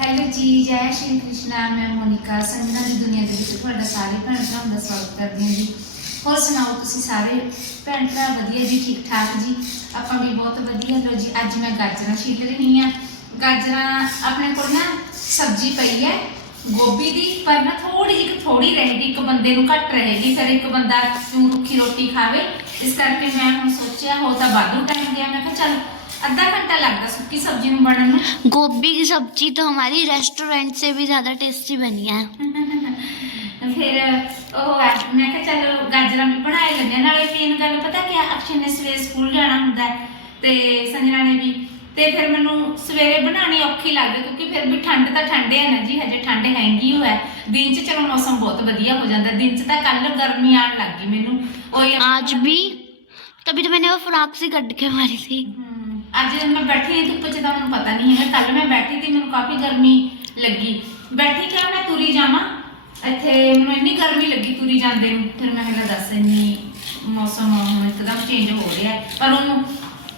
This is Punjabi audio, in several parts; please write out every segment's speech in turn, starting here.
ਹੈਲੋ ਜੀ ਜੈ ਸ਼੍ਰੀ ਕ੍ਰਿਸ਼ਨਾ, ਮੈਂ ਮੋਨਿਕਾ ਸੰਗਨਾ ਦੀ ਦੁਨੀਆ ਦੇ ਵਿੱਚ ਤੁਹਾਡਾ ਸਾਰੇ ਭੈਣ ਭਰਾਵਾਂ ਦਾ ਸਵਾਗਤ ਕਰਦੀ ਹਾਂ ਜੀ। ਹੋਰ ਸੁਣਾਓ ਤੁਸੀਂ ਸਾਰੇ ਭੈਣ ਭਰਾ ਵਧੀਆ ਜੀ ਠੀਕ ਠਾਕ ਜੀ? ਆਪਾਂ ਵੀ ਬਹੁਤ ਵਧੀਆ। ਲੋ ਜੀ, ਅੱਜ ਮੈਂ ਗਾਜਰਾਂ ਛਿੱਲ ਰਹੀ ਹਾਂ। ਗਾਜਰਾਂ ਆਪਣੇ ਕੋਲ ਨਾ ਸਬਜ਼ੀ ਪਈ ਹੈ, ਗੋਭੀ ਦੀ, ਪਰ ਨਾ ਥੋੜੀ ਜਿਹੀ ਥੋੜੀ ਰਹੇਗੀ। ਇੱਕ ਬੰਦੇ ਨੂੰ ਘੱਟ ਰਹੇਗੀ, ਫਿਰ ਇੱਕ ਬੰਦਾ ਕਿਉਂ ਰੁੱਖੀ ਰੋਟੀ ਖਾਵੇ? ਇਸ ਕਰਕੇ ਮੈਂ ਹੁਣ ਸੋਚਿਆ ਹੋ ਤਾਂ ਵਾਧੂ ਟਾਈਮ ਗਿਆ। ਮੈਂ ਕਿਹਾ ਚੱਲ ਅੱਧਾ ਘੰਟਾ ਲੱਗਦਾ ਸੁੱਕੀ ਸਬਜ਼ੀ ਨੂੰ ਬਣਨ ਨੂੰ गोभी की सब्जी तो हमारी रेस्टोरेंट से भी ज्यादा टेस्टी बनी है ਫਿਰ ਉਹ ਆ ਮੈਂ ਕਿਹਾ ਚਲੋ ਗਾਜਰਾਂ ਵੀ ਬਣਾਏ ਲੈਂਦੇ ਹਾਂ। ਨਾਲੇ ਮੇਨ ਗੱਲ ਪਤਾ ਕੀ ਅਕਸ਼ੇ ਨੇ ਸਵੇਰੇ ਸਕੂਲ ਜਾਣਾ ਹੁੰਦਾ ਹੈ ਤੇ ਸੰਜਨਾ ਨੇ ਵੀ ਤੇ ਫਿਰ ਮੈਨੂੰ ਸਵੇਰੇ ਬਣਾਉਣੀ ਔਖੀ ਲੱਗਦੀ ਕਿਉਂਕਿ ਫਿਰ ਵੀ ਠੰਡ ਤਾਂ ਠੰਡੇ ਆ ਨਾ ਜੀ ਹਜੇ ਠੰਡ ਹੈਗੀ ਹੋ ਹੈ ਦਿਨ 'ਚ ਚਲੋ ਮੌਸਮ ਬਹੁਤ ਵਧੀਆ ਹੋ ਜਾਂਦਾ ਦਿਨ 'ਚ ਤਾਂ ਕੱਲ ਗਰਮੀ ਆਣ ਲੱਗ ਗਈ ਮੈਨੂੰ ਉਹੀ ਆ- आज भी तभी तो मैंने वो फ्रॉक से कट के मारी थी ਹਮ, ਅੱਜ ਮੈਂ ਬੈਠੀ ਹਾਂ ਧੁੱਪ 'ਚ ਤਾਂ ਮੈਨੂੰ ਪਤਾ ਨਹੀਂ ਹੈਗਾ। ਕੱਲ ਮੈਂ ਬੈਠੀ ਤੇ ਮੈਨੂੰ ਕਾਫੀ ਗਰਮੀ ਲੱਗੀ। ਬੈਠੀ ਕਿਹਾ ਮੈਂ ਤੁਰੀ ਜਾਵਾਂ? ਇੱਥੇ ਮੈਨੂੰ ਇੰਨੀ ਗਰਮੀ ਲੱਗੀ ਤੁਰੀ ਜਾਂਦੇ ਨੂੰ। ਫਿਰ ਮੈਂ ਕਿਹਾ ਦੱਸ ਇੰਨੀ ਮੌਸਮ ਇੱਕਦਮ ਚੇਂਜ ਹੋ ਰਿਹਾ। ਪਰ ਉਹਨੂੰ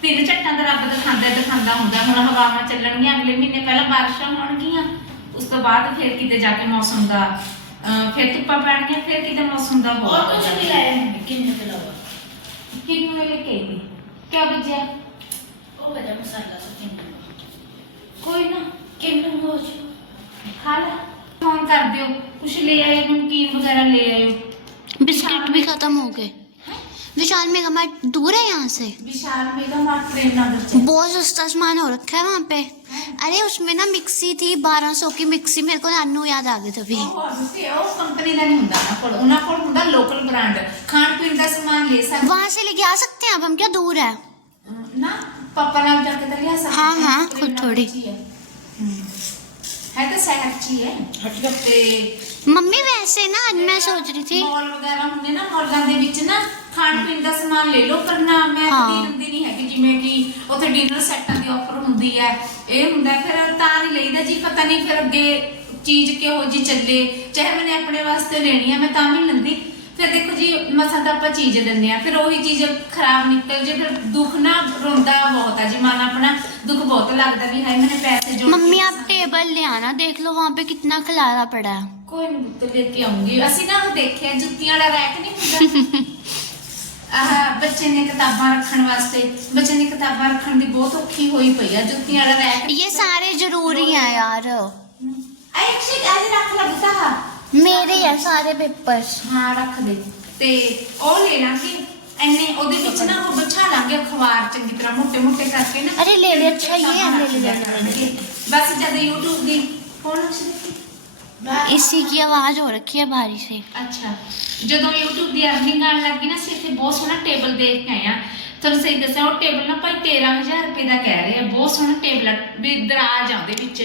ਤਿੰਨ ਝੱਟਾਂ ਦਾ ਰੱਬ ਦਿਖਾਉਂਦਾ ਦਿਖਾਉਂਦਾ ਹੁੰਦਾ। ਹੁਣ ਹਵਾਵਾਂ ਚੱਲਣਗੀਆਂ ਅਗਲੇ ਮਹੀਨੇ ਪਹਿਲਾਂ ਬਾਰਿਸ਼ਾਂ ਹੋਣਗੀਆਂ। ਉਸ ਤੋਂ ਬਾਅਦ ਫਿਰ ਕਿਤੇ ਜਾ ਕੇ ਮੌਸਮ ਦਾ ਫਿਰ ਧੁੱਪਾਂ ਪੈਣਗੀਆਂ ਫਿਰ ਕਿਤੇ ਮੌਸਮ ਦਾ ਹੋਰ ਕੁਝ ਵੀ ਲਾਇਆ। ਕਿੰਨੇ ਤੇ ਲਾਵਾ ਕਿੰਨੇ ਲੈ ਕੇ ਕੀ ਬੁਝਿਆ बिस्किट भी खत्म हो गए। विशाल मेगा मार्ट दूर है यहाँ से। विशाल मेगा मार्ट प्रेरणा बहुत सस्ता सामान हो रखा है वहाँ पे। अरे उसमें ना मिक्सी थी बारह सौ की मिक्सी मेरे को नानू याद आ गई तभी। वहाँ से लेके आ सकते हैं अब हम क्या दूर है। ना ਪਾਪਾ ਨਾਲ ਜਾ ਕੇ ਤਾਂ ਲਿਆ ਸਕਦੇ ਹਾਂ, ਹਾਂ, ਟ੍ਰੇਨਾਂ ਖੁਦ ਥੋੜੀ। ਵਿੱਚ ਹੀ ਹੈ ਹਮ। ਹੈ ਤਾਂ ਸ਼ਹਿਰ ਚ ਹੀ ਹੈ हट गया ਤੇ मम्मी वैसे ना आज मैं सोच रही थी ਮਾਲ ਵਗੈਰਾ ਹੁੰਦੇ ਨਾ ਮਾਲਾਂ ਦੇ ਵਿੱਚ ਨਾ ਖਾਣ ਪੀਣ ਦਾ ਸਮਾਨ ਲੈ ਲਓ ਪਰ ਨਾ ਮੈਂ ਹਾਂ। ਕਦੀ ਦਿੰਦੀ ਨਹੀਂ ਹੈਗੀ ਜਿਵੇਂ ਕਿ ਉੱਥੇ ਡਿਨਰ ਸੈੱਟਾਂ ਦੀ ਆਫਰ ਹੁੰਦੀ ਹੈ ਇਹ ਹੁੰਦਾ ਹੈ, ਫਿਰ ਤਾਂ ਨਹੀਂ ਲਈਦਾ ਜੀ ਪਤਾ ਨਹੀਂ ਫਿਰ ਅੱਗੇ ਚੀਜ਼ ਕਿਹੋ ਜੀ ਚੱਲੇ ਚਾਹੇ ਮੈਨੇ ਆਪਣੇ ਵਾਸਤੇ ਲੈਣੀ ਹੈ ਮੈਂ ਤਾਂ ਵੀ ਨੀ ਲੈਂਦੀ ਫਿਰ ਦੇਖੋ ਜੀ ਮਸਾਂ ਤਾਂ ਆਪਾਂ ਚੀਜ਼ ਦਿੰਦੇ ਆ ਫਿਰ ਉਹੀ ਚੀਜ਼ ਖਰਾਬ ਨਿਕਲ ਜੇ ਫਿਰ ਦੁੱਖ ਨਾ ਰੋਂਦਾ ਬਹੁਤ ਆ ਜੀ ਮਨ ਆਪਣਾ ਦੁੱਖ ਬਹੁਤ ਲੱਗਦਾ ਵੀ ਹਾਏ ਮੈਨੇ ਪੈਸੇ ਜੋੜ मम्मी ਕੇ आप टेबल ले आना देख लो वहाँ पे कितना खलारा पड़ा है ਕੋਈ ਨਹੀਂ ਪੁੱਤ ਲੈ ਕੇ ਆਉਂਗੀ ਅਸੀਂ ਨਾ ਉਹ ਦੇਖਿਆ ਜੁੱਤੀਆਂ ਵਾਲਾ ਰੈਕ ਨਹੀਂ ਹੁੰਦਾ ਆਹ ਬੱਚੇ ਨੇ ਕਿਤਾਬਾਂ ਰੱਖਣ ਵਾਸਤੇ ਬੱਚੇ ਨੇ ਕਿਤਾਬਾਂ ਰੱਖਣ ਦੀ ਬਹੁਤ ਔਖੀ ਹੋਈ ਪਈ ਆ ਜੁੱਤੀਆਂ ਵਾਲਾ ਰੈਕ ये सारे जरूरी हैं यार ਆਈ ਅਕਸ਼ੇ ਅੱਜ ਰੱਖ ਲੱਗਦਾ ਮੇਰੇ ਆ ਸਾਰੇ ਪੇਪਰਸ। ਹਾਂ ਰੱਖ ਦੇ। ਤੇ ਉਹ ਲੈ ਲਾਂਗੇ ਐਨੇ ਉਹਦੇ ਵਿੱਚ ਨਾ ਉਹ ਬਚਾ ਲਾਂਗੇ ਅਖਬਾਰ ਚੰਗੀ ਤਰ੍ਹਾਂ ਮੋਟੇ ਮੋਟੇ ਕਰਕੇ ਨਾ। ਅਰੇ ਲੈ ਲੈ ਅੱਛਾ ਹੀ ਹੈ ਲੈ ਲੈ ਬਸ ਜਦ YouTube ਦੀ ਫੋਨ इसी की आवाज हो रखी है बाहरी से अच्छा ਜਦੋਂ YouTube ਦੀ ਅਰਨਿੰਗ ਆਣ ਲੱਗੀ ਨਾ ਸਿੱਥੇ ਬਹੁਤ ਸੋਹਣਾ ਟੇਬਲ ਦੇਖ ਕੇ ਆਇਆ ਤੁਹਾਨੂੰ ਸਹੀ ਦੱਸਿਆ ਉਹ ਟੇਬਲ ਨਾ ਭਾਈ 13000 ਰੁਪਏ ਦਾ ਕਹਿ ਰਹੇ ਆ। ਬਹੁਤ ਸੋਹਣਾ ਟੇਬਲ ਆ ਵੀ ਦਰਾਜ ਆਉਂਦੇ ਵਿੱਚ।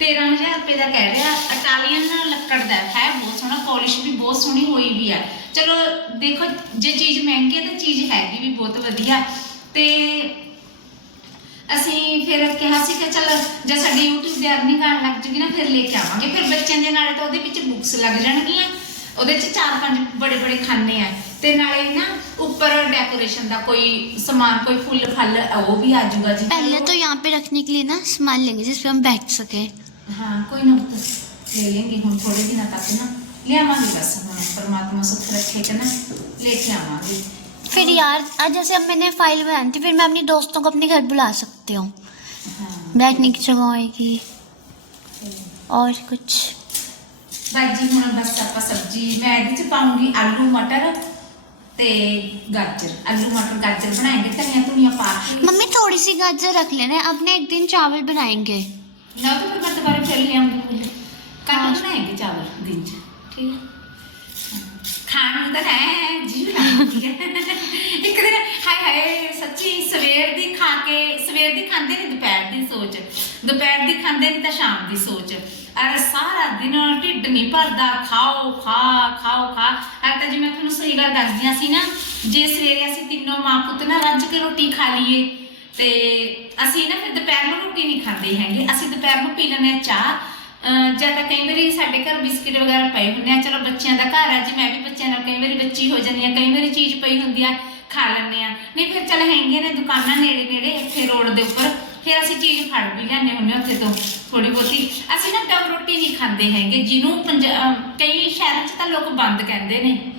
13000 ਰੁਪਏ ਦਾ ਕਹਿ ਰਿਹਾ ਇਟਾਲੀਅਨ ਲੱਕੜ ਦਾ ਹੈ ਬਹੁਤ ਸੋਹਣਾ ਪਾਲਿਸ਼ ਵੀ ਬਹੁਤ ਸੋਹਣੀ ਹੋਈ ਵੀ ਆ ਚਲੋ ਦੇਖੋ ਜੇ ਚੀਜ਼ ਮਹਿੰਗੀ ਹੈ ਤਾਂ ਚੀਜ਼ ਹੈਗੀ ਵੀ ਬਹੁਤ ਵਧੀਆ ਤੇ ਅਸੀਂ ਫਿਰ ਕਿਹਾ ਸੀ ਕਿ ਚਲ ਜੇ ਸਾਡੀ YouTube ਦੀ ਅਰਨਿੰਗ ਆਉਣ ਲੱਗ ਜੂਗੀ ਨਾ ਫਿਰ ਲੈ ਕੇ ਆਵਾਂਗੇ ਫਿਰ ਬੱਚਿਆਂ ਦੇ ਨਾਲੇ ਤਾਂ ਉਹਦੇ ਵਿੱਚ ਬੁੱਕਸ ਲੱਗ ਜਾਣਗੀਆਂ ਉਹਦੇ 'ਚ ਚਾਰ ਪੰਜ ਬੜੇ ਬੜੇ ਖਾਨੇ ਆ ਤੇ ਨਾਲੇ ਨਾ ਉੱਪਰ ਡੈਕੋਰੇਸ਼ਨ ਦਾ ਕੋਈ ਸਮਾਨ ਕੋਈ ਫੁੱਲ ਫਲ ਉਹ ਵੀ ਆ ਜਾਊਗਾ ਜੀ पहले तो यहाँ पे रखने के लिए ना सामान लेंगे जिसपे हम बैठ सके हाँ कोई ना तो ले लेंगे हम थोड़े दिन तक ना। ले आवांगे बस हम परमात्मा सुख रखेगा ना? लेके आवांगे। फिर यार आज जैसे अब मैंने फ़ाइल बनाई थी फिर मैं अपने दोस्तों को अपने घर बुला सकती हूँ। हाँ। बैठने की जगह होगी और कुछ? भाजी हूँ बस आप सब्ज़ी मैं ये पाऊँगी आलू मटर ਤੇ गाजर। ਆਲੂ ਮਟਰ ਗਾਜਰ ਬਣਾएँगे ਧਨੀਆ ਧੁਨੀਆ ਪਾ ਕੇ ਮੰਮੀ ਥੋੜੀ ਸੀ ਗਾਜਰ ਰੱਖ ਲੈਣਾ ਆਪਣੇ ਇੱਕ ਦਿਨ ਚਾਵਲ ਬਣਾएँगे ਨਾ ਤਾਂ ਫਿਰ ਮੈਂ ਦੁਬਾਰਾ ਚੱਲ ਲਿਆਉਂਗੀ ਕੱਲ ਬਣਾएंगे ਚਾਵਲ ਦਿਨ ਚ। ਠੀਕ ਹੈ ਖਾਣ ਨੂੰ ਤਾਂ ਹੈ ਜੀ ਬਣਾਉਂਗੀ ਇੱਕ ਦਿਨ ਹਾਏ ਹਾਏ ਸੱਚੀ ਸਵੇਰ ਦੀ ਖਾ ਕੇ ਸਵੇਰ ਦੀ ਖਾਂਦੇ ਨੇ ਦੁਪਹਿਰ ਦੀ ਸੋਚ। ਦੁਪਹਿਰ ਦੀ ਖਾਂਦੇ ਨੇ ਤਾਂ ਸ਼ਾਮ ਦੀ ਸੋਚ। ਅਰੇ ਸਾਰਾ ਦਿਨ ਢਿੱਡ ਨਹੀਂ ਭਰਦਾ ਖਾਓ ਖਾ ਖਾਓ ਖਾ। ਅਰ ਤਾਂ ਜੀ ਮੈਂ ਤੁਹਾਨੂੰ ਸਹੀ ਗੱਲ ਦੱਸਦੀਆਂ ਸੀ ਨਾ ਜੇ ਸਵੇਰੇ ਅਸੀਂ ਤਿੰਨੋਂ ਮਾਂ ਪੁੱਤ ਨਾ ਰੱਜ ਕੇ ਰੋਟੀ ਖਾ ਲਈਏ ਤੇ ਅਸੀਂ ਨਾ ਫਿਰ ਦੁਪਹਿਰ ਨੂੰ ਰੋਟੀ ਨਹੀਂ ਖਾਂਦੇ ਹੈਗੇ। ਅਸੀਂ ਦੁਪਹਿਰ ਨੂੰ ਪੀ ਲੈਂਦੇ ਹਾਂ ਚਾਹ। ਅਹ ਜਾਂ ਤਾਂ ਕਈ ਵਾਰੀ ਸਾਡੇ ਘਰ ਬਿਸਕਿਟ ਵਗੈਰਾ ਪਏ ਹੁੰਦੇ ਆ। ਚਲੋ ਬੱਚਿਆਂ ਦਾ ਘਰ ਆ ਜੀ, ਮੈਂ ਵੀ ਬੱਚਿਆਂ ਨਾਲ ਕਈ ਵਾਰੀ ਬੱਚੀ ਹੋ ਜਾਂਦੀ ਆ, ਕਈ ਵਾਰੀ ਚੀਜ਼ ਪਈ ਹੁੰਦੀ ਆ, ਖਾ ਲੈਂਦੇ ਆ। ਨਹੀਂ ਫਿਰ ਚੱਲ ਹੈਗੀਆਂ ਨੇ ਦੁਕਾਨਾਂ ਨੇੜੇ ਨੇੜੇ, ਇੱਥੇ ਰੋਡ ਦੇ ਉੱਪਰ। ਫਿਰ ਅਸੀਂ ਚੀਜ਼ ਫੜ ਵੀ ਲੈਂਦੇ ਹੁੰਦੇ ਹਾਂ ਉੱਥੇ ਤੋਂ ਥੋੜੀ ਬਹੁਤੀ। ਅਸੀਂ ਨਾ ਡਬ ਰੋਟੀ ਨਹੀਂ ਖਾਂਦੇ ਹੈਗੇ, ਜਿਹਨੂੰ ਪੰਜਾ- ਅਹ ਕਈ ਸ਼ਹਿਰਾਂ 'ਚ ਤਾਂ ਲੋਕ ਬੰਦ ਕਹਿੰਦੇ ਨੇ।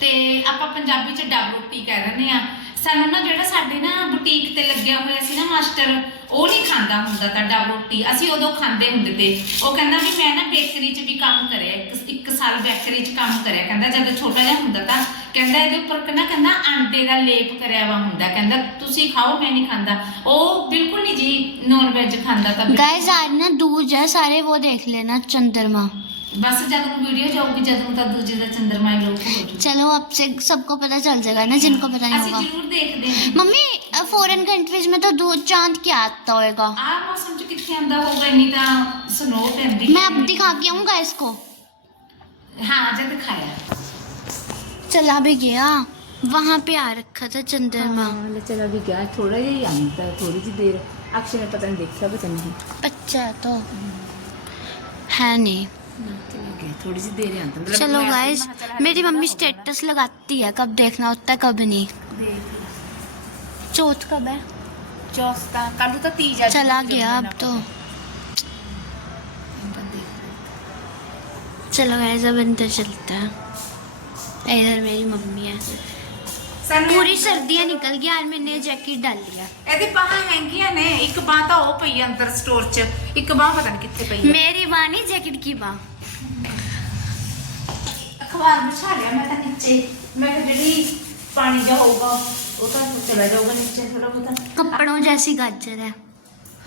ਤੇ ਆਪਾਂ ਪੰਜਾਬੀ 'ਚ ਡਬ ਰੋਟੀ ਕਹਿ ਦਿੰਦੇ ਆ। ਸਾਨੂੰ ਨਾ ਜਿਹੜਾ ਸਾਡੇ ਨਾ ਬੁਟੀਕ ਤੇ ਲੱਗਿਆ ਹੋਇਆ ਸੀ ਨਾ ਮਾਸਟਰ ਉਹ ਨਹੀਂ ਖਾਂਦਾ ਹੁੰਦਾ ਤਾਂ ਡਬ ਰੋਟੀ ਅਸੀਂ ਉਦੋਂ ਖਾਂਦੇ ਹੁੰਦੇ ਤੇ ਉਹ ਕਹਿੰਦਾ ਵੀ ਮੈਂ ਨਾ ਬੇਕਰੀ 'ਚ ਵੀ ਕੰਮ ਕਰਿਆ ਇੱਕ ਇੱਕ ਸਾਲ ਬੇਕਰੀ 'ਚ ਕੰਮ ਕਰਿਆ ਕਹਿੰਦਾ ਜਦ ਛੋਟਾ ਜਿਹਾ ਹੁੰਦਾ ਤਾਂ ਕਹਿੰਦਾ ਇਹਦੇ ਉੱਪਰ ਕਹਿੰਦਾ ਕਹਿੰਦਾ ਆਂਡੇ ਦਾ ਲੇਪ ਕਰਿਆ ਵਾ ਹੁੰਦਾ ਕਹਿੰਦਾ ਤੁਸੀਂ ਖਾਓ ਮੈਂ ਨਹੀਂ ਖਾਂਦਾ ਉਹ ਬਿਲਕੁਲ ਨਹੀਂ ਜੀ ਨੌਨ ਵੈਜ ਖਾਂਦਾ ਤਾਂ ਬਿਲਕੁਲ। गाइस आज ना दूज है सारे वो देख लेना चंद्रमा बस जब वीडियो जाऊँगी जब तक दूजे का चंद्रमा लोग चलो अब से सबको पता चल जाएगा ना जिनको पता नहीं होगा। ज़रूर देख दे मम्मी फॉरेन कंट्रीज़ में तो दो चाँद क्या आता होएगा। आ मौसम च किथे आंदा होगा इनी ता स्नो पेंदी मैं अब दिखा के आऊँगा इसको। हाँ जे दिखाया। चला भी गया। वहाँ पे आ रखा था चंद्रमा। हाँ, चला भी गया। थोड़ा ही आता है थोड़ी सी देर। अक्षय ने पता नहीं देखा पता नहीं। बच्चा तो है नहीं। ਚਲਾ ਗਿਆ ਥੋੜੀ ਜਿਹੀ ਦੇਰ ਆਂਦਾ चलो गाइस मेरी मम्मी स्टेटस लगाती है कब देखना होता है कब नहीं चौथ कब है ਚੌਸਤਾ ਕੱਲ ਤਾਂ ਤੀਜਾ चला गया अब तो चलो गाइस अब अंदर चलता है इधर मेरी मम्मी है ਸਾਨੂੰ पूरी सर्दियां निकल गई यार मैंने जैकेट डाल लिया ਇਹਦੀ ਬਾਹਾਂ ਹੈਗੀਆਂ ਨੇ ਇੱਕ ਬਾਹ ਤਾਂ ਉਹ ਪਈ ਆ ਅੰਦਰ ਸਟੋਰ 'ਚ ਇੱਕ ਬਾਹ ਪਤਾ ਨਹੀਂ ਕਿੱਥੇ ਪਈ ਹੈ मेरी माँ नहीं जैकेट की माँ ਅਖਬਾਰ ਵਿਛਾ ਲਿਆ ਮੈਂ ਤਾਂ ਨੀਚੇ ਮੈਂ ਕਿਹਾ ਜਿਹੜੀ ਪਾਣੀ ਦਾ ਹੋਊਗਾ ਉਹ ਤਾਂ ਚਲਾ ਜਾਊਗਾ ਨੀਚੇ ਥੋੜਾ ਬਹੁਤਾ। ਕੱਪੜੋਂ ਜੈਸੀ ਗਾਜਰ ਹੈ।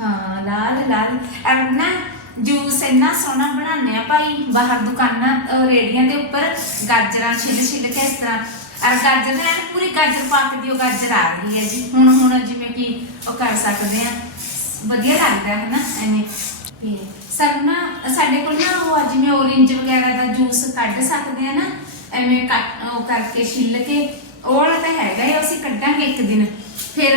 ਹਾਂ ਲਾਲ ਲਾਲ। ਐਂ ਜੂਸ ਇੰਨਾ ਸੋਹਣਾ ਬਣਾਉਂਦੇ ਆ ਭਾਈ ਬਾਹਰ ਦੁਕਾਨਾਂ ਅਹ ਰੇਹੜੀਆਂ ਦੇ ਉੱਪਰ ਗਾਜਰਾਂ ਛਿੱਲ ਛਿੱਲ ਕੇ ਇਸ ਤਰ੍ਹਾਂ। ਅਹ ਗਾਜਰ ਹੈ ਪੂਰੀ ਗਾਜਰ ਪੱਕ ਦੀ ਉਹ ਗਾਜਰ ਆ ਰਹੀ ਹੈ ਜੀ। ਹੁਣ ਹੁਣ ਜਿਵੇਂ ਕਿ ਉਹ ਕਰ ਸਕਦੇ ਆ। ਵਧੀਆ ਲੱਗਦਾ ਹੈ ਨਾ ਐਵੇਂ। ਤੇ ਸਾਨੂੰ ਸਾਡੇ ਕੋਲ ਨਾ ਉਹ ਅੱਜ ਮੈਂ ਔਰੇਂਜ ਵਗੈਰਾ ਦਾ ਜੂਸ ਕੱਢ ਸਕਦੇ ਆ ਨਾ ਐਵੇਂ ਕੱਟ- ਉਹ ਕਰਕੇ ਛਿੱਲ ਕੇ ਉਹ ਵਾਲਾ ਤਾਂ ਹੈਗਾ ਹੀ ਅਸੀਂ ਕੱਢਾਂਗੇ ਇੱਕ ਦਿਨ। ਫਿਰ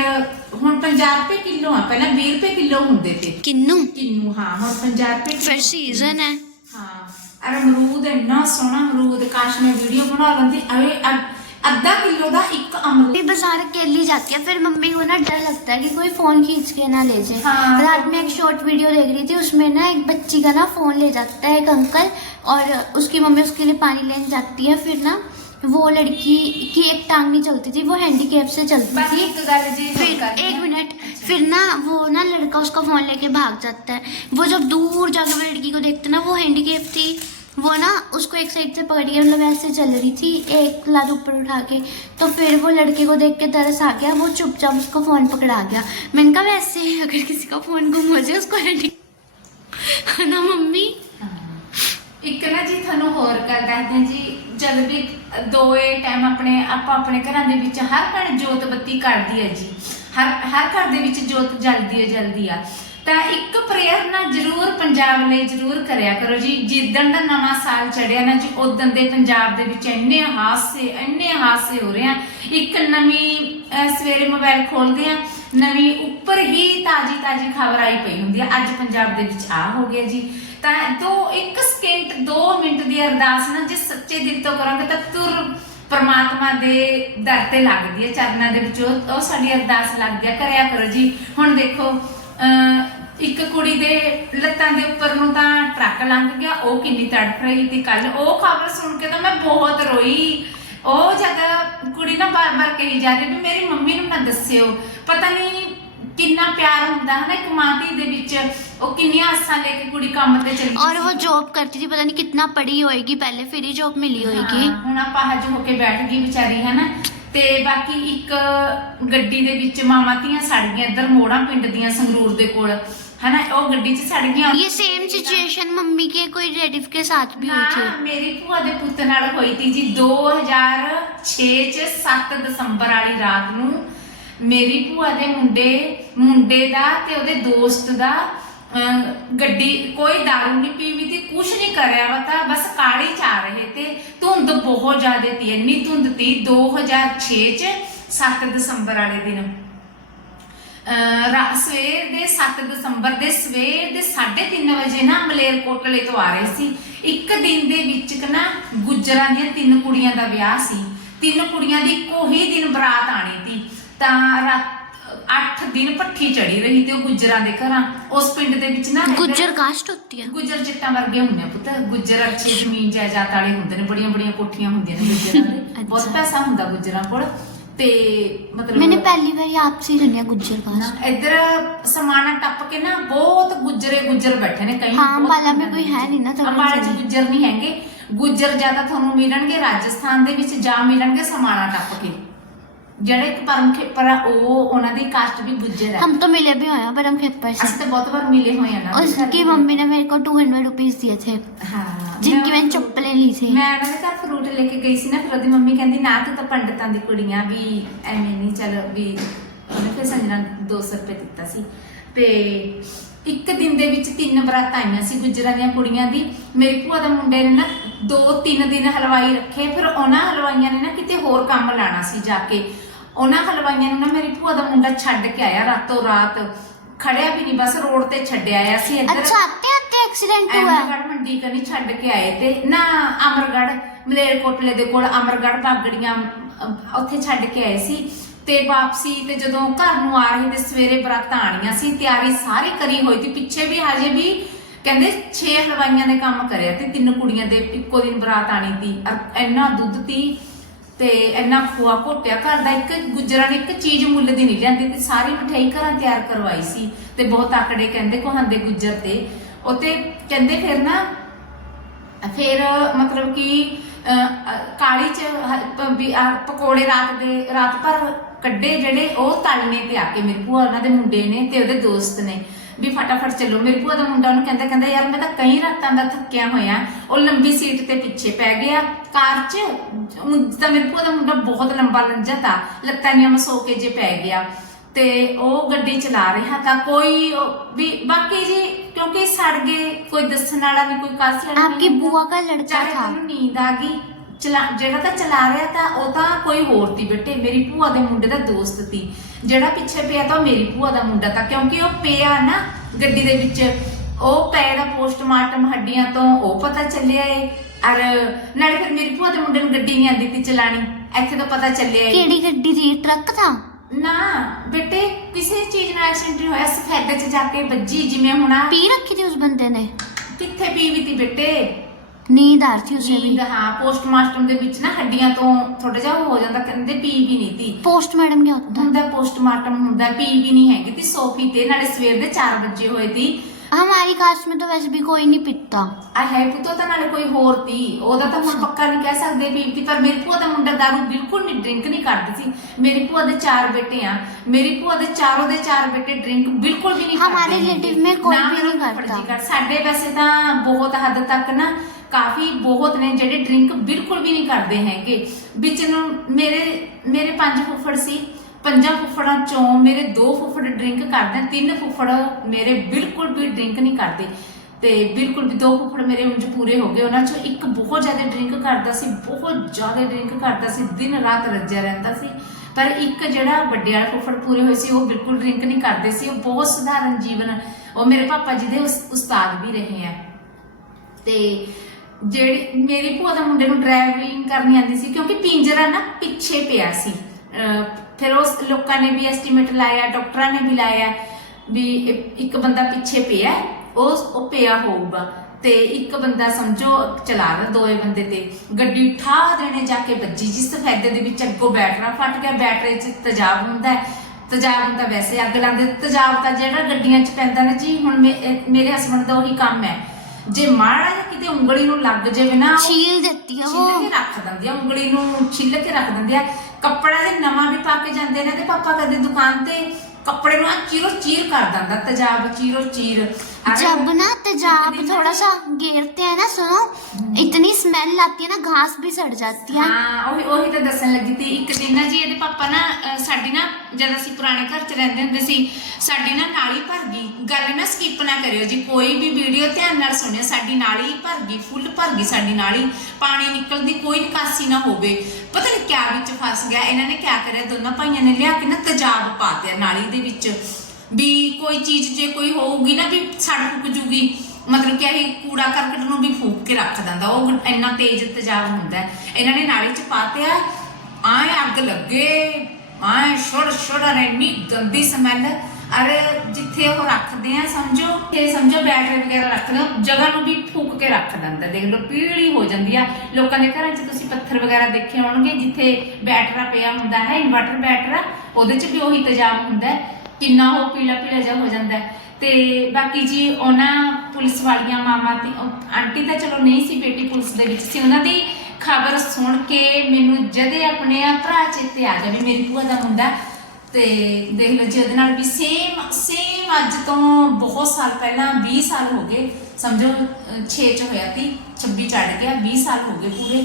ਹੁਣ 50 ਰੁਪਏ ਕਿਲੋ ਆ ਪਹਿਲਾਂ 20 ਰੁਪਏ ਕਿਲੋ ਹੁੰਦੇ ਤੇ। ਕਿੰਨੂ? ਕਿੰਨੂ ਹਾਂ ਹੁਣ 50 ਰੁਪਏ ਫਿਰ ਸੀਜ਼ਨ ਹੈ। ਹਾਂ ਅਰ ਅਮਰੂਦ ਇੰਨਾ ਸੋਹਣਾ ਅਮਰੂਦ ਕਾਸ਼ ਮੈਂ ਵੀਡੀਓ ਬਣਾ ਲੈਂਦੀ ਅਵੇ ਅਬ आधा किलो का एक अमरूद। बाज़ार अकेली जाती है फिर मम्मी को ना डर लगता है कि कोई फ़ोन खींच के ना ले जाए। हाँ, रात में एक शॉर्ट वीडियो देख रही थी उसमें ना एक बच्ची का ना फ़ोन ले जाता है एक अंकल और उसकी मम्मी उसके लिए पानी लेने जाती है फिर ना वो लड़की की एक टांग नहीं चलती थी वो हैंडीकेप से चलती थी। फिर एक मिनट फिर ना वो ना लड़का उसका फ़ोन लेके भाग जाता है। वो जब दूर जाकर लड़की को देखते ना वो हैंडीकेप थी। वो ना उसको एक साइड से पकड़ के मतलब ऐसे चल रही थी एक लात ऊपर उठा के तो फिर वो लड़के को देख के तरस आ गया वो चुपचाप उसका फोन पकड़ा गया मैंने कहा वैसे ही अगर किसी का फोन गुम हो जाए उसको हैंडी ना मम्मी ਇੱਕ ਨਾ ਜੀ ਤੁਹਾਨੂੰ ਹੋਰ ਗੱਲ ਦੱਸਦੇ ਹਾਂ ਜੀ ਜਦ ਵੀ ਦੋਏ ਟਾਈਮ ਆਪਣੇ ਆਪਾਂ ਆਪਣੇ ਘਰਾਂ ਦੇ ਵਿੱਚ ਹਰ ਘਰ ਜੋਤ ਬੱਤੀ ਕਰਦੀ ਹੈ ਜੀ ਹਰ ਹਰ ਘਰ ਦੇ ਵਿੱਚ ਜੋਤ ਜਲਦੀ ਹੈ ਜਲਦੀ ਆ ਤਾਂ ਇੱਕ ਪ੍ਰੇਅਰ ਨਾ ਜ਼ਰੂਰ ਪੰਜਾਬ ਲਈ ਜ਼ਰੂਰ ਕਰਿਆ ਕਰੋ ਜੀ। ਜਿੱਦਣ ਦਾ ਨਵਾਂ ਸਾਲ ਚੜਿਆ ਨਾ ਜੀ ਉਦੋਂ ਦੇ ਪੰਜਾਬ ਦੇ ਵਿੱਚ ਇੰਨੇ ਹਾਸੇ ਇੰਨੇ ਹਾਸੇ ਹੋ ਰਹੇ ਆ। ਇੱਕ ਨਵੀਂ ਸਵੇਰੇ ਮੋਬਾਈਲ ਖੋਲਦੇ ਆ ਨਵੀਂ ਉੱਪਰ ਹੀ ਤਾਜੀ ਤਾਜੀ ਖਬਰ ਆਈ ਪਈ ਹੁੰਦੀ ਆ। ਅੱਜ ਪੰਜਾਬ ਦੇ ਵਿੱਚ ਆ ਹੋ ਗਿਆ ਜੀ। ਤਾਂ ਦੋ ਇੱਕ ਸਕਿੰਟ 2 ਮਿੰਟ ਦੀ ਅਰਦਾਸ ਨਾ ਜੇ ਸੱਚੇ ਦਿਲ ਤੋਂ ਕਰਾਂਗੇ ਤਾਂ ਤੁਰ ਪਰਮਾਤਮਾ ਦੇ ਦਰ ਤੇ ਲੱਗਦੀ ਹੈ ਚਰਨਾਂ ਦੇ ਵਿੱਚ। ਉਹ ਉਹ ਸਾਡੀ ਅਰਦਾਸ ਲੱਗ ਗਿਆ ਕਰਿਆ ਕਰੋ ਜੀ। ਹੁਣ ਦੇਖੋ ਅਹ, ਇੱਕ ਕੁੜੀ ਦੇ ਲੱਤਾਂ ਦੇ ਉੱਪਰ ਨੂੰ ਤਾਂ ਟਰੱਕ ਲੰਘ ਗਿਆ ਉਹ ਕਿੰਨੀ ਤੜਫ ਰਹੀ ਤੇ ਕੱਲ ਉਹ ਖਬਰ ਸੁਣ ਕੇ ਤਾਂ ਮੈਂ ਬਹੁਤ ਰੋਈ ਉਹ ਜਦ ਕੁੜੀ ਨਾ ਬਾਰ-ਬਾਰ ਕਹੀ ਜਾ ਰਹੀ ਵੀ ਮੇਰੀ ਮੰਮੀ ਨੂੰ ਨਾ ਦੱਸਿਓ ਪਤਾ ਨਹੀਂ ਕਿੰਨਾ ਪਿਆਰ ਹੁੰਦਾ ਹੈ ਨਾ ਇੱਕ ਮਾਂ ਧੀ ਦੇ ਵਿੱਚ ਉਹ ਕਿੰਨੀਆਂ ਆਸਾਂ ਲੈ ਕੇ ਕੁੜੀ ਕੰਮ ਤੇ ਚਲੀ और वो जॉब करती थी पता नहीं कितना पढ़ी होएगी पहले फिर ही जॉब मिली होएगी ਹਾਂ, ਹੁਣ ਆਪਾਂ ਹੱਜ ਹੋ ਕੇ ਬੈਠ ਗਈ ਵਿਚਾਰੀ ਹੈ ਨਾ ਤੇ ਬਾਕੀ ਇੱਕ ਗੱਡੀ ਦੇ ਵਿੱਚ ਮਾਵਾਂ ਧੀਆਂ ਸੜ ਗਈਆਂ ਇੱਧਰ ਮੋੜਾਂ ਪਿੰਡ ਦੀਆਂ ਸੰਗਰੂਰ ਦੇ ਕੋਲ ਹਨਾ ਉਹ ਗੱਡੀ 'ਚ ਸੜ ਗਈਆਂ ये सेम सिचुएशन मम्मी के कोई रिलेटिव के साथ भी हुई थी ਹਾਂ ਮੇਰੀ ਭੂਆ ਦੇ ਪੁੱਤ ਨਾਲ ਹੋਈ ਤੀ ਜੀ 2006 ਚ 7 ਦਸੰਬਰ ਵਾਲੀ ਰਾਤ ਨੂੰ ਮੇਰੀ ਭੂਆ ਦੇ ਮੁੰਡੇ ਮੁੰਡੇ ਦਾ ਤੇ ਉਹਦੇ ਦੋਸਤ ਦਾ ਅਹ, ਗੱਡੀ ਕੋਈ दारू ਨਹੀਂ ਪੀਵੀ ਤੇ ਕੁਝ ਨਹੀਂ ਕਰਿਆ ਵਾ ਤਾਂ ਬਸ ਕਾਲੀ ਚ ਆ ਰਹੇ ਤੇ ਧੁੰਦ ਬਹੁਤ ਜ਼ਿਆਦਾ ਤੀ ਇੰਨੀ ਧੁੰਦ ਤੀ 2006 ਚ 7 ਦਸੰਬਰ ਵਾਲੇ ਦਿਨ ਅਹ ਰਾ- ਸਵੇਰ ਦੇ 7 ਦਸੰਬਰ ਦੇ ਸਵੇਰ ਦੇ 3:30 ਵਜੇ ਨਾ ਮਲੇਰ ਕੋਟਲੇ ਤੋਂ ਆ ਰਹੇ ਸੀ। ਇੱਕ ਦਿਨ ਦੇ ਵਿੱਚ ਨਾ ਗੁੱਜਰਾਂ ਦੀਆਂ ਤਿੰਨ ਕੁੜੀਆਂ ਦਾ ਵਿਆਹ ਸੀ। ਤਿੰਨ ਕੁੜੀਆਂ ਦੀ ਕੋਈ ਦਿਨ ਬਰਾਤ ਆਣੀ ਸੀ। ਤਾਂ ਰਾਤ 8 ਦਿਨ ਪੱਠੀ ਚੜੀ ਰਹੀ ਤੇ ਉਹ ਗੁੱਜਰਾਂ ਦੇ ਘਰਾਂ ਉਸ ਪਿੰਡ ਦੇ ਵਿੱਚ ਨਾ ਗੁਜਰ ਕਾਸ਼ਟ ਹੁੰਦੀ ਹੈ ਗੁੱਜਰ ਜੱਟਾਂ ਵਰਗੇ ਹੁੰਦੇ ਆ ਪੁੱਤ। ਗੁੱਜਰ ਅੱਛੇ ਜ਼ਮੀਨ ਜਾਇਦਾਦ ਵਾਲੇ ਹੁੰਦੇ ਨੇ ਬੜੀਆਂ ਬੜੀਆਂ ਕੋਠੀਆਂ ਹੁੰਦੀਆਂ ਨੇ ਗੁੱਜਰਾਂ ਦੇ। ਬਹੁਤ ਪੈਸਾ ਹੁੰਦਾ ਗੁੱਜਰਾਂ ਕੋਲ। ਤੇ ਮਤਲਬ मैंने पहली बार आपसे ही सुनिया गुज्जर कास्ट ਨਾ, ਇੱਧਰ ਸਮਾਣਾ ਟੱਪ ਕੇ ਨਾ ਬਹੁਤ ਗੁੱਜਰੇ ਗੁੱਜਰ ਬੈਠੇ ਨੇ ਕਈ ਹਾਂ, ਬਹੁਤ ਅੰਬਾਲਾ ਮੇਂ ਪਿੰਡਾਂ ਕੋਈ ਦੇ ਹੈ ਨਹੀਂ ਨਾ ਵਿੱਚ। ਤਾਂ ਅੰਬਾਲਾ ਚ ਗੁੱਜਰ ਗੁੱਜਰ ਨਹੀਂ ਹੈਗੇ ਗੁੱਜਰ ਜ਼ਿਆਦਾ ਤੁਹਾਨੂੰ ਮਿਲਣਗੇ ਰਾਜਸਥਾਨ ਦੇ ਵਿੱਚ ਜਾਂ ਮਿਲਣਗੇ ਸਮਾਣਾ ਟੱਪ ਕੇ ਜਿਹੜੇ ਇੱਕ ਪਰਮ ਖੇਪਰ ਆ ਉਹ ਉਹਨਾਂ ਦੀ ਕਾਸਟ ਵੀ ਗੁੱਜਰ ਹੈ हम तो मिले भी हुए हैं परम खेपर से ਅਸੀਂ ਤਾਂ ਬਹੁਤ ਵਾਰ ਮਿਲੇ ਹੋਏ ਆ ਨਾ उसकी मम्मी ने मेरे को टू हंड्रेड रुपीज दिए थे ਹਾਂ जिनकी ਮੈਂ- मैंने चप्पलें ली थी ਮੈਂ ਉਹਨਾਂ ਦੇ ਘਰ ਫਰੂਟ ਲੈ ਕੇ ਗਈ ਸੀ ਨਾ ਫਿਰ ਉਹਦੀ ਮੰਮੀ ਕਹਿੰਦੀ ਨਾ ਤੂੰ ਤਾਂ ਪੰਡਤਾਂ ਦੀ ਕੁੜੀਆਂ ਵੀ ਐਵੇਂ ਨਹੀਂ ਚੱਲ ਵੀ ਉਹਨੇ ਫਿਰ ਸੰਜਨਾ 200 ਰੁਪਏ ਦਿੱਤਾ ਸੀ ਤੇ ਇੱਕ ਦਿਨ ਦੇ ਵਿੱਚ ਤਿੰਨ ਬਰਾਤ ਆਈਆਂ ਸੀ ਗੁੱਜਰਾਂ ਦੀਆਂ ਕੁੜੀਆਂ ਦੀ ਮੇਰੀ ਭੂਆ ਦਾ ਮੁੰਡੇ ਨੇ ਨਾ ਦੋ ਤਿੰਨ ਦਿਨ ਹਲਵਾਈ ਰੱਖੇ ਫਿਰ ਉਹਨਾਂ ਹਲਵਾਈਆਂ ਨੇ ਨਾ ਕਿਤੇ ਹੋਰ ਕੰਮ ਲਾਣਾ ਸੀ ਜਾ ਕੇ ਉਹਨਾਂ ਹਲਵਾਈਆਂ ਨੂੰ ਨਾ ਮੇਰੀ ਭੂਆ ਦਾ ਮੁੰਡਾ ਛੱਡ ਕੇ ਆਇਆ ਰਾਤੋਂ ਰਾਤ। ਖੜਿਆ ਵੀ ਨਹੀਂ ਬਸ ਰੋਡ ਤੇ ਛੱਡਿਆ ਆਇਆ ਸੀ ਇੱਧਰ। ਅੱਛਾ ਤੇ ਉੱਤੇ ਐਕਸੀਡੈਂਟ ਹੋਇਆ? ਅਮਰਗੜ ਮੰਡੀ ਕਨੀ ਛੱਡ ਕੇ ਆਏ ਤੇ ਨਾ ਅਮਰਗੜ ਮਲੇਰਕੋਟਲੇ ਦੇ ਕੋਲ ਅਮਰਗੜ ਭਾਗੜੀਆਂ ਉੱਥੇ ਛੱਡ ਕੇ ਆਏ ਸੀ। ਤੇ ਵਾਪਸੀ ਤੇ ਜਦੋਂ ਘਰ ਨੂੰ ਆ ਰਹੀ ਤੇ ਸਵੇਰੇ ਬਰਾਤਾਂ ਆਣੀਆਂ ਸੀ ਤਿਆਰੀ ਸਾਰੀ ਕਰੀ ਹੋਈ ਸੀ। ਪਿੱਛੇ ਵੀ ਹਜੇ ਵੀ ਕਹਿੰਦੇ 6 ਹਲਵਾਈਆਂ ਨੇ ਕੰਮ ਕਰਿਆ ਤੇ ਤਿੰਨ ਕੁੜੀਆਂ ਦੇ ਇੱਕੋ ਦਿਨ ਬਰਾਤ ਆਣੀ ਸੀ। ਇੰਨਾ ਦੁੱਧ ਤੀ ਤੇ ਇੰਨਾ ਖੋਆ ਘੋਟਿਆ ਘਰ ਦਾ ਇੱਕ ਗੁਜਰਾਂ ਨੇ ਇੱਕ ਚੀਜ਼ ਮੁੱਲ ਦੀ ਨਹੀਂ ਲਿਆਂਦੀ ਤੇ ਸਾਰੀ ਮਠਿਆਈ ਘਰਾਂ ਤਿਆਰ ਕਰਵਾਈ ਸੀ ਤੇ ਬਹੁਤ ਆਕੜੇ ਕਹਿੰਦੇ ਕੋਹੰਦੇ ਗੁੱਜਰ ਤੇ। ਉਤੇ ਕਹਿੰਦੇ ਫਿਰ ਨਾ ਫਿਰ ਮਤਲਬ ਕਿ ਅ, ਅ, ਕਾਲੀ ਚ ਪਕੌੜੇ ਰਾਤ ਦੇ ਰਾਤ ਭਰ ਕੱਢੇ ਜਿਹੜੇ ਉਹ ਤਲਨੇ ਤੇ ਆ ਕੇ ਮੇਰੇ ਭੂਆ ਉਹਨਾਂ ਦੇ ਮੁੰਡੇ ਨੇ ਤੇ ਉਹਦੇ ਦੋਸਤ ਨੇ। ਵੀ ਫਟਾਫਟ ਚੱਲੋ ਮੇਰੀ ਭੂਆ ਦਾ ਮੁੰਡਾ ਉਹਨੂੰ ਕਹਿੰਦਾ ਕਹਿੰਦਾ ਯਾਰ ਮੈਂ ਤਾਂ ਕਈ ਰਾਤਾਂ ਦਾ ਥੱਕਿਆ ਹੋਇਆ ਉਹ ਲੰਬੀ ਸੀਟ ਤੇ ਪਿੱਛੇ ਪੈ ਗਿਆ ਕਾਰ 'ਚ ਉਂਝ ਤਾਂ ਮੇਰੇ ਭੂਆ ਦਾ ਮੁੰਡਾ ਬਹੁਤ ਲੰਬਾ ਲੰਜਾ ਤਾ ਲੱਤਾਂ ਨੀਆਂ ਮਸੋ ਕੇ ਜੇ ਪੈ ਗਿਆ ਤੇ ਉਹ ਗੱਡੀ ਚਲਾ ਰਿਹਾ ਤਾਂ ਕੋਈ ਉਹ ਵੀ ਬਾਕੀ ਜੀ ਕਿਉਂਕਿ ਸੜ ਗਏ ਕੋਈ ਦੱਸਣ ਵਾਲਾ ਨਹੀਂ ਕੋਈ ਕਾਸੀ ਵਾਲਾ ਨਹੀਂ आपकी ਹੁੰਦਾ। बुआ का लड़का ਚਾਹੇ था ਤੈਨੂੰ ਨੀਂਦ ਆ ਗਈ ਜਿਹੜਾ ਤਾਂ ਚਲਾ ਰਿਹਾ ਤਾਂ ਉਹ ਤਾਂ ਕੋਈ ਹੋਰ ਤੀ ਬੇਟੇ ਮੇਰੀ ਭੂਆ ਦੇ ਮੁੰਡੇ ਦਾ ਦੋਸਤ ਤੀ। ਜਿਹੜਾ ਪਿੱਛੇ ਪਿਆ ਤਾਂ ਮੇਰੀ ਭੂਆ ਦਾ ਮੁੰਡਾ ਤਾਂ ਕਿਉਂਕਿ ਉਹ ਪਿਆ ਨਾ ਗੱਡੀ ਦੇ ਵਿੱਚ ਉਹ ਪੈ ਦਾ ਪੋਸਟਮਾਰਟਮ ਹੱਡੀਆਂ ਤੋਂ ਉਹ ਪਤਾ ਚੱਲਿਆ ਏ। ਅਰ ਨਾਲੇ ਫਿਰ ਮੇਰੀ ਭੂਆ ਦੇ ਮੁੰਡੇ ਨੂੰ ਗੱਡੀ ਨਹੀਂ ਆਂਦੀ ਤੀ ਚਲਾਣੀ ਇੱਥੇ ਤਾਂ ਪਤਾ ਚੱਲਿਆ ਏ। ਕਿਹੜੀ ਗੱਡੀ ਦੀ ਟਰੱਕ ਦਾ? ਨਾ ਬੇਟੇ ਕਿਸੇ ਚੀਜ਼ ਨਾਲ ਐਕਸੀਡੈਂਟ ਹੋਇਆ ਸਫੈਦੇ 'ਚ ਜਾ ਕੇ ਵੱਜੀ ਜਿਵੇਂ ਹੁਣ। ਪੀ ਰੱਖੀ ਤੇ ਉਸ ਬੰਦੇ ਨੇ? ਕਿੱਥੇ ਪੀਵੀ ਤੀ ਬੇਟੇ? नींद आ रही थी उसे भी ਨੀਂਦ ਹਾਂ ਪੋਸਟਮਾਰਟਮ ਦੇ ਵਿੱਚ ਨਾ ਹੱਡੀਆਂ ਤੋਂ ਥੋੜਾ ਜਿਹਾ ਉਹ ਹੋ ਜਾਂਦਾ ਕਹਿੰਦੇ ਪੀ ਵੀ ਨਹੀਂ ਤੀ पोस्टमार्टम क्या होता है ਹੁੰਦਾ ਪੋਸਟਮਾਰਟਮ ਹੁੰਦਾ ਪੀ ਵੀ ਨਹੀਂ ਹੈਗੀ ਤੀ ਸੋਫੀ ਤੇ ਨਾਲੇ ਸਵੇਰ ਦੇ 4 ਵਜੇ ਹੋਏ ਤੀ हमारी कास्ट में तो वैसे भी कोई नहीं पीता ਆ ਹੈ ਪੁੱਤੋ ਤਾਂ ਨਾਲੇ ਕੋਈ ਹੋਰ ਤੀ ਉਹਦਾ ਤਾਂ ਹੁਣ ਪੱਕਾ ਨਹੀਂ ਕਹਿ ਸਕਦੇ ਵੀ ਤੀ ਪਰ ਮੇਰੀ ਭੂਆ ਦਾ ਮੁੰਡਾ ਦਾਰੂ ਬਿਲਕੁਲ ਨਹੀਂ ਡਰਿੰਕ ਨਹੀਂ ਕਰਦੀ ਸੀ ਮੇਰੀ ਭੂਆ ਦੇ ਚਾਰ ਬੇਟੇ ਆ ਮੇਰੀ ਭੂਆ ਦੇ ਚਾਰੋਂ ਦੇ ਚਾਰ ਬੇਟੇ ਡਰਿੰਕ ਬਿਲਕੁਲ ਵੀ ਨਹੀਂ ਹਮਾਰੇ ਕਰਦੇ relative में कोई ਨਾ भी ਮੇਰਾ नहीं ਫੁੱਫੜ ਜੀ करता। ਕਰ- ਸਾਡੇ ਵੈਸੇ ਤਾਂ ਬਹੁਤ ਹੱਦ ਤੱਕ ਨਾ ਕਾਫੀ ਬਹੁਤ ਨੇ ਜਿਹੜੇ ਡਰਿੰਕ ਬਿਲਕੁਲ ਵੀ ਨਹੀਂ ਕਰਦੇ ਹੈਗੇ। ਵਿੱਚ ਨੂੰ ਮੇਰੇ ਮੇਰੇ ਪੰਜ ਫੁੱਫੜ ਸੀ, ਪੰਜਾਂ ਫੁੱਫੜਾਂ ਚੋਂ ਮੇਰੇ ਦੋ ਫੁੱਫੜ ਡਰਿੰਕ ਕਰਦੇ, ਤਿੰਨ ਫੁੱਫੜ ਮੇਰੇ ਬਿਲਕੁਲ ਵੀ ਡਰਿੰਕ ਨਹੀਂ ਕਰਦੇ। ਤੇ ਬਿਲਕੁਲ ਵੀ ਦੋ ਫੁੱਫੜ ਮੇਰੇ ਉਂਝ ਪੂਰੇ ਹੋ ਗਏ। ਉਹਨਾਂ ਚੋਂ ਇੱਕ ਬਹੁਤ ਜ਼ਿਆਦਾ ਡਰਿੰਕ ਕਰਦਾ ਸੀ, ਬਹੁਤ ਜ਼ਿਆਦਾ ਡਰਿੰਕ ਕਰਦਾ ਸੀ, ਦਿਨ ਰਾਤ ਰੱਜਿਆ ਰਹਿੰਦਾ ਸੀ। ਪਰ ਇੱਕ ਜਿਹੜਾ ਵੱਡੇ ਵਾਲਾ ਫੁੱਫੜ ਪੂਰੇ ਹੋਏ ਸੀ, ਉਹ ਬਿਲਕੁਲ ਡਰਿੰਕ ਨਹੀਂ ਕਰਦੇ ਸੀ। ਉਹ ਬਹੁਤ ਸਧਾਰਨ ਜੀਵਨ, ਉਹ ਮੇਰੇ ਪਾਪਾ ਜੀ ਦੇ ਉਸਤਾਦ ਵੀ ਰਹੇ ਆ। ਤੇ ਜਿਹੜੀ ਮੇਰੀ ਭੂਆ ਦਾ ਮੁੰਡੇ ਨੂੰ ਡਰਾਈਵਿੰਗ ਕਰਨੀ ਆਉਂਦੀ ਸੀ, ਕਿਉਂਕਿ ਪਿੰਜਰਾ ਨਾ ਪਿੱਛੇ ਪਿਆ ਸੀ। ਫਿਰ ਉਸ ਲੋਕਾਂ ਨੇ ਵੀ ਐਸਟੀਮੇਟ ਲਾਇਆ, ਡਾਕਟਰਾਂ ਨੇ ਵੀ ਲਾਇਆ ਵੀ ਇੱਕ ਬੰਦਾ ਪਿੱਛੇ ਪਿਆ ਉਹ ਉਹ ਪਿਆ ਹੋਊਗਾ। ਤੇ ਇੱਕ ਬੰਦਾ ਸਮਝੋ ਚਲਾ ਰਿਹਾ ਦੋਏ ਬੰਦੇ ਤੇ। ਗੱਡੀ ਠਾ ਦੇਣੇ ਜਾ ਕੇ ਵੱਜੀ, ਜਿਸ ਫਾਇਦੇ ਦੇ ਵਿੱਚ ਅੱਗੋਂ ਬੈਟਰਾ ਫਟ ਗਿਆ, ਬੈਟਰੀ 'ਚ ਤੇਜ਼ਾਬ ਹੁੰਦਾ ਹੈ। ਤੇਜ਼ਾਬ ਹੁੰਦਾ ਵੈਸੇ ਅੱਗ ਲਾਉਂਦੇ, ਤੇਜ਼ਾਬ ਤਾਂ ਜਿਹੜਾ ਗੱਡੀਆਂ 'ਚ ਪੈਂਦਾ ਨਾ, ਜੀ ਹੁਣ ਮੇ- ਮੇਰੇ ਹਸਬੰਡ ਦਾ ਉਹੀ ਕੰਮ ਹੈ। ਜੇ ਮਾੜਾ ਜਿਹਾ ਕਿਤੇ ਉਂਗਲੀ ਨੂੰ ਲੱਗ ਜਾਵੇ ਨਾ ਛਿਲ ਦਿੱਤੀ ਆ ਉਹ। ਕੇ ਰੱਖ ਦਿੰਦੀ ਆ ਉਂਗਲੀ ਨੂੰ ਛਿੱਲ ਕੇ ਰੱਖ ਦਿੰਦੀ ਆ ਕੱਪੜਾ ਜੇ ਨਵਾਂ ਵੀ ਪਾ ਕੇ ਜਾਂਦੇ ਨੇ ਤੇ ਪਾਪਾ ਕਦੇ ਦੁਕਾਨ ਤੇ ਕੱਪੜੇ ਨੂੰ ਆ ਚੀਰੋ ਚੀਰ ਕਰ ਦਿੰਦਾ ਤੇਜ਼ਾਬ ਚੀਰੋ ਚੀਰ ਅਰੇ जब ना ਇੱਕ तेजाब दिन थोड़ा ना- सा गिरते हैं ना सुनो इतनी स्मेल आती है ना घास भी सड़ जाती है ਹਾਂ ਉਹੀ ਉਹੀ ਤਾਂ ਦੱਸਣ ਲੱਗੀ ਤੀ ਇੱਕ ਦਿਨ ਨਾ ਜੀ ਇਹਦੇ ਪਾਪਾ ਨਾ ਅਹ, ਸਾਡੀ ਨਾ ਜਦ ਅਸੀਂ ਪੁਰਾਣੇ ਘਰ 'ਚ ਰਹਿੰਦੇ ਹੁੰਦੇ ਸੀ ਸਾਡੀ ਨਾ ਨਾਲੀ ਭਰ ਗਈ ਗੱਲ ਨਾ ਸਕਿਪ ਨਾ ਕਰਿਓ ਜੀ ਕੋਈ ਵੀ ਵੀਡੀਓ ਧਿਆਨ ਨਾਲ ਸੁਣਿਓ ਸਾਡੀ ਨਾਲੀ ਭਰ ਗਈ ਫੁੱਲ ਭਰ ਗਈ ਸਾਡੀ ਨਾਲੀ ਪਾਣੀ ਨਿਕਲਦੀ ਕੋਈ ਨਿਕਾਸੀ ਨਾ ਹੋਵੇ ਪਤਾ ਨਹੀਂ ਕਿਆ ਵਿੱਚ ਫਸ ਗਿਆ ਇਹਨਾਂ ਨੇ ਕਿਆ ਕਰਿਆ ਦੋਨਾਂ ਭਾਈਆਂ ਨੇ ਲਿਆ ਕੇ ਨਾ ਤੇਜ਼ਾਬ ਪਾ ਦਿਆ ਨਾਲੀ ਦੇ ਵਿੱਚ ਵੀ ਕੋਈ ਚੀਜ਼ ਜੇ ਕੋਈ ਹੋਊਗੀ ਨਾ ਵੀ ਸੜ ਫੁੱਕ ਜੂਗੀ, ਮਤਲਬ ਕਿ ਇਹ ਕੂੜਾ ਕਰਕਟ ਨੂੰ ਵੀ ਫੂਕ ਕੇ ਰੱਖ ਦਿੰਦਾ, ਉਹ ਇੰਨਾ ਤੇਜ਼ ਤੇਜ਼ਾਬ ਹੁੰਦਾ। ਇਹਨਾਂ ਨੇ ਨਾਲੇ ਚ ਪਾਤਿਆ ਆਏ ਅੱਗ ਲੱਗੇ, ਆਏ ਛੋੜ ਛੋੜ ਇੰਨੀ ਗੰਦੀ ਸਮੈਲ। ਅਰ ਜਿੱਥੇ ਉਹ ਰੱਖਦੇ ਆ, ਸਮਝੋ? ਤੇ ਸਮਝੋ ਬੈਟਰੀ ਵਗੈਰਾ ਰੱਖਦੇ ਹੋ ਜਗ੍ਹਾ ਨੂੰ ਵੀ ਫੂਕ ਕੇ ਰੱਖ ਦਿੰਦਾ ਦੇਖ ਲਓ ਪੀਲੀ ਹੋ ਜਾਂਦੀ ਆ। ਲੋਕਾਂ ਦੇ ਘਰਾਂ 'ਚ ਤੁਸੀਂ ਪੱਥਰ ਵਗੈਰਾ ਦੇਖੇ ਹੋਣਗੇ, ਜਿੱਥੇ ਬੈਟਰਾ ਪਿਆ ਹੁੰਦਾ ਹੈ ਇਨਵਰਟਰ ਬੈਟਰਾ ਉਹਦੇ 'ਚ ਵੀ ਉਹੀ ਤੇਜ਼ਾਬ ਹੁੰਦਾ ਕਿੰਨਾ ਉਹ ਪੀਲਾ ਪੀਲਾ ਜਿਹਾ ਹੋ ਜਾਂਦਾ ਹੈ। ਤੇ ਬਾਕੀ ਜੀ, ਉਹਨਾਂ ਪੁਲਿਸ ਵਾਲੀਆਂ ਮਾਮਾ ਤੇ ਆਂਟੀ ਤਾਂ ਚਲੋ ਨਹੀਂ ਸੀ ਬੇਟੀ ਪੁਲਿਸ ਦੇ ਵਿੱਚ ਸੀ। ਉਹਨਾਂ ਦੀ ਖਬਰ ਸੁਣ ਕੇ ਮੈਨੂੰ ਜਦੇ ਆਪਣੇ ਆ, ਭਰਾ ਚੇਤੇ ਆ ਜਾਵੇ ਮੇਰੀ ਭੂਆ ਦਾ ਮੁੰਡਾ ਤੇ ਦੇਖ ਲਓ ਜੀ ਉਹਦੇ ਨਾਲ ਵੀ ਸੇਮ ਸੇਮ ਅੱਜ ਤੋਂ ਬਹੁਤ ਸਾਲ ਪਹਿਲਾਂ 20 ਸਾਲ ਹੋ ਗਏ, ਸਮਝੋ 6 ਚ ਹੋਇਆ ਸੀ 26 ਚੜ ਗਿਆ 20 ਸਾਲ ਹੋ ਗਏ ਪੂਰੇ।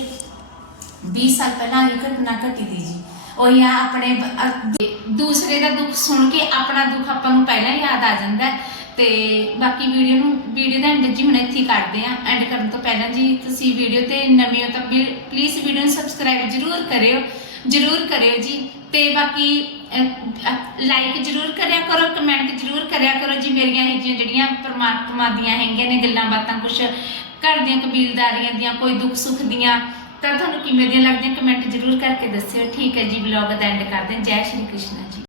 20 ਸਾਲ ਪਹਿਲਾਂ ਇਹ ਘਟਨਾ ਘਟੀ ਦੀ ਜੀ। ਉਹੀ ਆ ਆਪਣੇ ਦੂਸਰੇ ਦਾ ਦੁੱਖ ਸੁਣ ਕੇ ਆਪਣਾ ਦੁੱਖ ਆਪਾਂ ਨੂੰ ਪਹਿਲਾਂ ਯਾਦ ਆ ਜਾਂਦਾ ਹੈ। ਤੇ ਬਾਕੀ ਵੀਡੀਓ ਨੂੰ, ਵੀਡੀਓ ਦਾ ਐਂਡ ਜੀ ਹੁਣ ਇੱਥੇ ਕਰਦੇ ਆ ਐਂਡ ਕਰਨ ਤੋਂ ਪਹਿਲਾਂ ਜੀ, ਤੁਸੀਂ ਵੀਡੀਓ ਤੇ ਨਵੇਂ ਹੋ ਤਾਂ ਪਲੀਜ਼ ਵੀਡੀਓ ਨੂੰ ਸਬਸਕ੍ਰਾਈਬ ਜ਼ਰੂਰ ਕਰਿਓ। ਜ਼ਰੂਰ ਕਰਿਓ ਜੀ। ਤੇ ਬਾਕੀ ਲਾਈਕ ਜ਼ਰੂਰ ਕਰਿਆ ਕਰੋ ਕਮੈਂਟ ਜ਼ਰੂਰ ਕਰਿਆ ਕਰੋ ਜੀ ਮੇਰੀਆਂ ਇਹ ਜਿਹੀਆਂ ਜਿਹੜੀਆਂ ਪਰਮਾਤਮਾ ਦੀਆਂ ਹੈਗੀਆਂ ਨੇ ਗੱਲਾਂ ਬਾਤਾਂ ਕੁਝ ਘਰ ਦੀਆਂ ਕਬੀਲਦਾਰੀਆਂ ਦੀਆਂ, ਕੋਈ ਦੁੱਖ ਸੁੱਖ ਦੀਆਂ, ਤਾਂ ਤੁਹਾਨੂੰ ਕਿਵੇਂ ਦੀਆਂ ਲੱਗਦੀਆਂ ਕਮੈਂਟ ਜ਼ਰੂਰ ਕਰਕੇ ਦੱਸਿਓ। ਠੀਕ ਹੈ ਜੀ ਵਲੌਗ ਦਾ ਐਂਡ ਕਰਦੇ ਹਾਂ। ਜੈ ਸ਼੍ਰੀ ਕ੍ਰਿਸ਼ਨ ਜੀ।